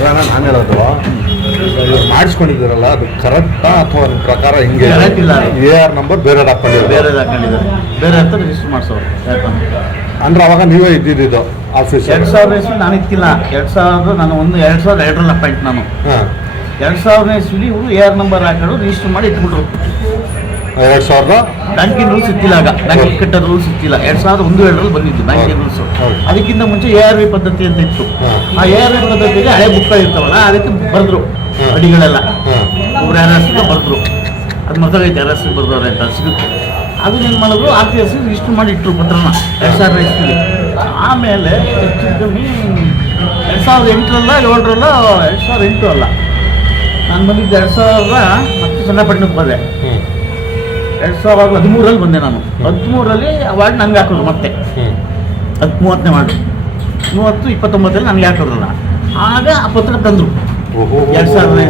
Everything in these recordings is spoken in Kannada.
ಅಲ್ಲ ನಾನು ಹೇಳೋದು. ಇವ್ರು ಮಾಡಿಸ್ಕೊಂಡಿದ್ದೀರಲ್ಲ ಅದು ಕರೆಕ್ಟಾ ಅಥವಾ ನಿಮ್ಮ ಪ್ರಕಾರ ಹಿಂಗೆ? Correct ಇಲ್ಲ. ಎ ಆರ್ ನಂಬರ್ ಬೇರೆ ಹಾಕೊಂಡಿದ್ರು ಬೇರೆ ಹಾಕೊಂಡಿದ್ದಾರೆ. ಬೇರೆ ಅಂತ ರಿಜಿಸ್ಟರ್ ಮಾಡಿಸೋರು. ಯಾಕಂದ್ರೆ ಅಂದ್ರೆ ಅವಾಗ ನೀವೇ ಇದ್ದಿದ್ದು ಆಫೀಸ್ ಎರಡು ಸಾವಿರದ ಇಸ್ವಿ ನಾನು ಇತ್ತಿಲ್ಲ ಎರಡು ಸಾವಿರದ ನಾನು ಒಂದು ಎರಡು ಸಾವಿರದ ಎರಡರಲ್ಲಿ ಅಪಾಯಿಂಟ್ ನಾನು. ಹಾಂ. ಎರಡು ಸಾವಿರನೇ ಇಸ್ವಿಲಿ ಇವರು ಎ ಆರ್ ನಂಬರ್ ಹಾಕೊಂಡು ರಿಜಿಸ್ಟರ್ ಮಾಡಿ ಇಟ್ಬಿಟ್ರು. ಎರಡು ಸಾವಿರದ ಬ್ಯಾಂಕಿನ ರೂಲ್ಸ್ ಇತ್ತಿಲ್ಲ ಆಗ. ಬ್ಯಾಂಕಿಂಗ್ ಕಟ್ಟ ರೂಲ್ಸ್ ಇತ್ತಿಲ್ಲ ಎರಡು ಸಾವಿರದ ಒಂದು ಎರಡರಲ್ಲಿ ಬಂದಿದ್ದು ಬ್ಯಾಂಕಿಂಗ್. ರೂಲ್ಸ್ ಅದಕ್ಕಿಂತ ಮುಂಚೆ ಎ ಆರ್ ವಿ ಪದ್ಧತಿ ಅಂತ ಇತ್ತು. ಆ ಎ ಆರ್ ವಿ ಪದ್ಧತಿಗೆ ಹಳೆ ಬುಕ್ ಇರ್ತಾವಲ್ಲ ಅದಕ್ಕೆ ಬರೆದ್ರು. ಅಡಿಗಳೆಲ್ಲ. ಒಬ್ರು ಯಾರ ಹೆಸರು ಬರೆದ್ರು. ಅದು ಮೊದಲೈತೆ ಆರ್ ಎಸ್ ಬರೆದವ್ರೆ ಅಂತ ಸಿಗುತ್ತೆ. ಅದನ್ನ ಏನು ಮಾಡಿದ್ರು ಆರ್ ಟಿ ಎಸ್ ಇಷ್ಟು ಮಾಡಿ ಇಟ್ಟರು ಪತ್ರನ. ಎರಡು ಸಾವಿರದ ಇಸ್ವಿಲಿ ಆಮೇಲೆ ಹೆಚ್ಚು ಕಮ್ಮಿ ಎರಡು ಸಾವಿರದ ಎಂಟರಲ್ಲ ಏಳರಲ್ಲ ಎರಡು ಸಾವಿರದ ಎಂಟು ಅಲ್ಲ. ನಾನು ಬಂದಿದ್ದು ಎರಡು ಸಾವಿರದ ಹತ್ತು ಚನ್ನಪಟ್ಟಣಕ್ಕೆ ಬಂದೆ ಎರಡು ಸಾವಿರದ ಹದಿಮೂರಲ್ಲಿ ಬಂದೆ ನಾನು. ಹದಿಮೂರಲ್ಲಿ ಅವಾರ್ಡ್ ನನಗೆ ಹಾಕಿದ್ರು ಮತ್ತೆ. ಹದಿಮೂವತ್ತನೇ ಹತ್ತು ಮೂವತ್ತನೇ ವಾರ್ಡು ಮೂವತ್ತು ಇಪ್ಪತ್ತೊಂಬತ್ತರಲ್ಲಿ ನನಗೆ ಹಾಕಿದ್ರಲ್ಲ. ಆಗ ಆ ಪತ್ರ ತಂದರು. ಎರಡ್ ಸಾವಿರದ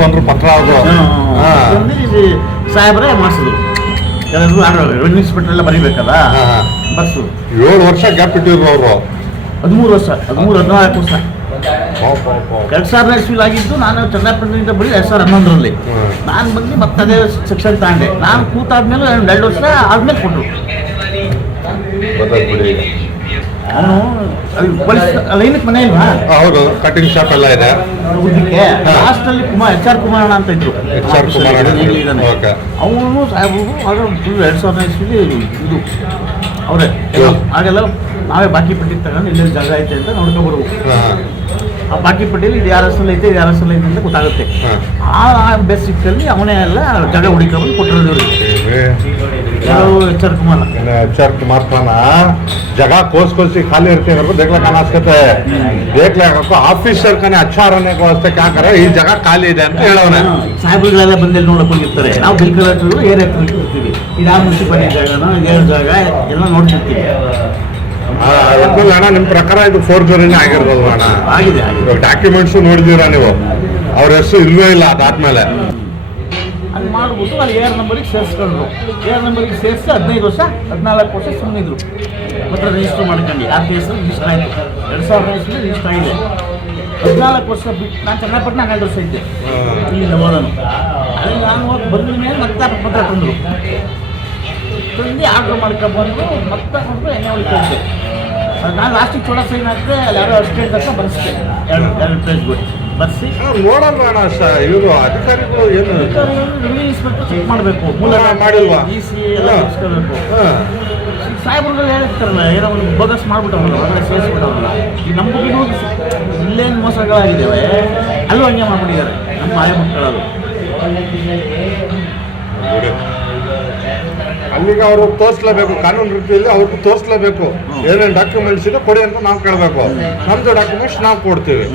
ತೊಂದ್ರೆ ಪತ್ರ ಅದು. ಸಾಹೇಬ್ರೆ ಮಾಡಿಸಿದ್ರು. ಎಲ್ಲರೂ ರೆವೆನ್ಯೂ ಇನ್ಸ್ಪೆಕ್ಟರ್ ಎಲ್ಲ ಬರೀಬೇಕಲ್ಲ. ಬಸ್ಸು ಏಳು ವರ್ಷ ಗ್ಯಾಪ್ ಇಟ್ಟಿದ್ರು ಅವರು. ಹದಿಮೂರು ವರ್ಷ. ಹದಿಮೂರು ಹದಿನಾಲ್ಕು ವರ್ಷ. ಎರಡು ಸಾವಿರದ ಇಸ್ವಿಲಾಗಿದ್ದು ನಾನು ಚನ್ನಪಟ್ಟಣದಿಂದ ಬಳಿ ಎರಡು ಸಾವಿರದ ಹನ್ನೊಂದರಲ್ಲಿ. ನಾನು ಬಂದು ಮತ್ತೆ ಅದೇ ಸೆಕ್ಷನ್ ತಗೊಂಡೆ. ನಾನು ಕೂತಾದ್ಮೇಲೆ ಎರಡು ವರ್ಷ ಆದ್ಮೇಲೆ ಕೊಟ್ಟರು. ಅವನು ಲೈನಕ್ಕೆ ಮನೆ ಇಲ್ವಾ? ಹೌದು ಕಟಿಂಗ್ ಶಾಪ್ ಎಲ್ಲ ಇದೆ. ಉದ್ದಕ್ಕೆ. ಲಾಸ್ಟಲ್ಲಿ ಕುಮಾರ್ ಎಚ್ ಆರ್ ಕುಮಾರಣ್ಣ ಅಂತ ಇದ್ರು. H R Kumaranna. ಅವನು ಸಾಹೇಬರು ಎರಡು ಸಾವಿರದ ಇಸ್ವಿಲಿ ಇದು ಅವರೇ. ಹ್ಮ್. ಆಗೆಲ್ಲ ನಾವೇ ಬಾಕಿ ಪಟ್ಟಿ ತಗೊಂಡು ಇಲ್ಲೇ ಜಾಗ ಐತೆ ಅಂತ ನೋಡ್ಕೊಬರ್ಬೇಕು ಬಾಕಿ ಪಟ್ಟಿಯಲ್ಲಿ ಇದು ಯಾರ ಹೆಸರಲ್ಲಿ ಐತೆ ಇದು ಯಾರ ಹೆಸರಲ್ಲಿ ಐತೆ ಅಂತ ಗೊತ್ತಾಗುತ್ತೆ. ಆ ಬೇಸಿಕ್ಕಲ್ಲಿ ಅವನೇ ಎಲ್ಲ ಜಾಗ ಹುಡುಕೊಂಡು ಕೊಟ್ಟಿರೋದು H R Kumar? H R Kumar ಜಗ ಕೋಸ್ ಕೋಸಿ ಖಾಲಿ ಇರ್ತೇನೆ ದೇಖ್ಲ ಕಾಣಿಸ್ಕತೆ. ದೇಖ್ಲ ಆಫೀಸರ್ ಕನೆ ಅಚ್ಚಾರನೆ ಕೋಸ್ತಕ್ಕೆ ಹಾಕರೆ ಈ ಜಗ ಖಾಲಿ ಇದೆ ಅಂತ ಹೇಳೋನೆ ಸಾಹೇಬ್ಗಳೆಲ್ಲ ಬಂದಲ್ಲಿ ನೋಡ್ಕೊಂಡಿರ್ತಾರೆ ನಾವು ಬಿಲ್ ಕಲೆಕ್ಟರ್ ಏರಿಯಾ ಕಲೆಕ್ಟರ್ ಇರ್ತೀವಿ. ಇದಾದ ಮುನ್ಸಿಪಾಲಿಟಿ ಜಾಗನ ಏನು ಜಾಗ ಎಲ್ಲ ನೋಡ್ತಿರ್ತೀವಿ. ಅಣ್ಣ ನಿಮ್ಮ ಪ್ರಕಾರ ಇದು ಫೋರ್ ಜೋರಿನೇ ಆಗಿರ್ಬೋದು ಅಣ್ಣ. ಆಗಿದೆ ಡಾಕ್ಯುಮೆಂಟ್ಸ್ ನೋಡಿದೀರಾ ನೀವು? ಅವ್ರ ಹೆಸರು ಇಲ್ವೇ ಇಲ್ಲ ಅದಾದ್ಮೇಲೆ ಅದು ಮಾಡ್ಬಿಟ್ಟು ಅಲ್ಲಿ ಏರ್ ನಂಬರಿಗೆ ಸೇರಿಸ್ಕೊಂಡ್ರು. ಏರ್ ನಂಬರಿಗೆ ಸೇರಿಸಿ ಹದಿನೈದು ವರ್ಷ ಹದಿನಾಲ್ಕು ವರ್ಷ ಸುಮ್ಮನಿದ್ರು ಮತ್ತೆ ರಿಜಿಸ್ಟರ್ ಮಾಡ್ಕೊಂಡು. ಯಾರ ಹೆಸರು? ರಿಜಿಸ್ಟರ್ ಆಯಿತು ಎರಡು ಸಾವಿರದ ಇಸ್ವಿ ರಿಜಿಸ್ಟರ್ ಆಗಿದೆ ಹದಿನಾಲ್ಕು ವರ್ಷ ಬಿಟ್ಟು ನಾನು ಚನ್ನಪಟ್ಟಣ ಹನ್ನೆರಡು ವರ್ಷ ಇದ್ದೆ. ಇಲ್ಲಿಂದ ಹೋದನು. ಅಲ್ಲಿ ನಾನು ಹೋಗಿ ಬಂದ ಮೇಲೆ ಮತ್ತೆ ಪತ್ರ ತಂದರು. ತಂದು ಆರ್ಡ್ರ್ ಮಾಡ್ಕೊಂಡ್ಬಂದು ಮತ್ತೆ ಕೊಟ್ಟು ಎಣ್ಣೆ ಹೊಡಿಕೊಂಡೆ ನಾನು ಲಾಸ್ಟಿಗೆ ಚೋಳ ಸೈನ್ ಹಾಕಿದ್ರೆ ಅಲ್ಲಿ ಯಾರೋ ಅಸ್ಟೇಟ್ ಅಂತ ಬರ್ಸಿದೆ. ಎರಡು ಎರಡು ಬಿಟ್ಟು ಬರ್ಸಿ. ಇವರು ಅಧಿಕಾರಿಗಳು ಏನು ಇನ್ಸ್ಪೆಕ್ಟರ್ ಚೆಕ್ ಮಾಡಬೇಕು. ಮೂಲ ಮಾಡಿಲ್ವಾ? ಸಿ ಎಲ್ಲ. ಇಸ್ಕೋಬೇಕು. ಸಾಹೇಬ್ರುಗಳು ಹೇಳ್ತಾರಲ್ಲ ಏನೋ ಒಂದು ಬೋಗಸ್ ಮಾಡ್ಬಿಟ್ಟು ಹೊರಗಡೆ ಸೇರಿಸ್ಬಿಟ್ಟವ್ರಲ್ಲ. ಈ ನಮ್ಮ ಬಗ್ಗೆನೂ ಇಲ್ಲೇನು ಮೋಸಗಳಾಗಿದ್ದಾವೆ. ಅಲ್ಲೂ ಹಂಗೆ ಮಾಡ್ಬಿಟ್ಟಿದ್ದಾರೆ. ನಮ್ಮ ಮಾಯ ಮಕ್ಕಳದು ಅಲ್ಲಿಗೆ ಅವರು ತೋರಿಸ್ಲೇಬೇಕು, ಕಾನೂನು ರೀತಿಯಲ್ಲಿ ಅವ್ರಿಗೆ ತೋರಿಸ್ಲೇಬೇಕು, ಏನೇನು ಡಾಕ್ಯುಮೆಂಟ್ಸ್ ಇದೆ ಕೊಡಿ ಅಂತ ನಾವು ಕೇಳಬೇಕು. ನಮ್ದು ಡಾಕ್ಯುಮೆಂಟ್ಸ್ ನಾವು ಕೊಡ್ತೀವಿ.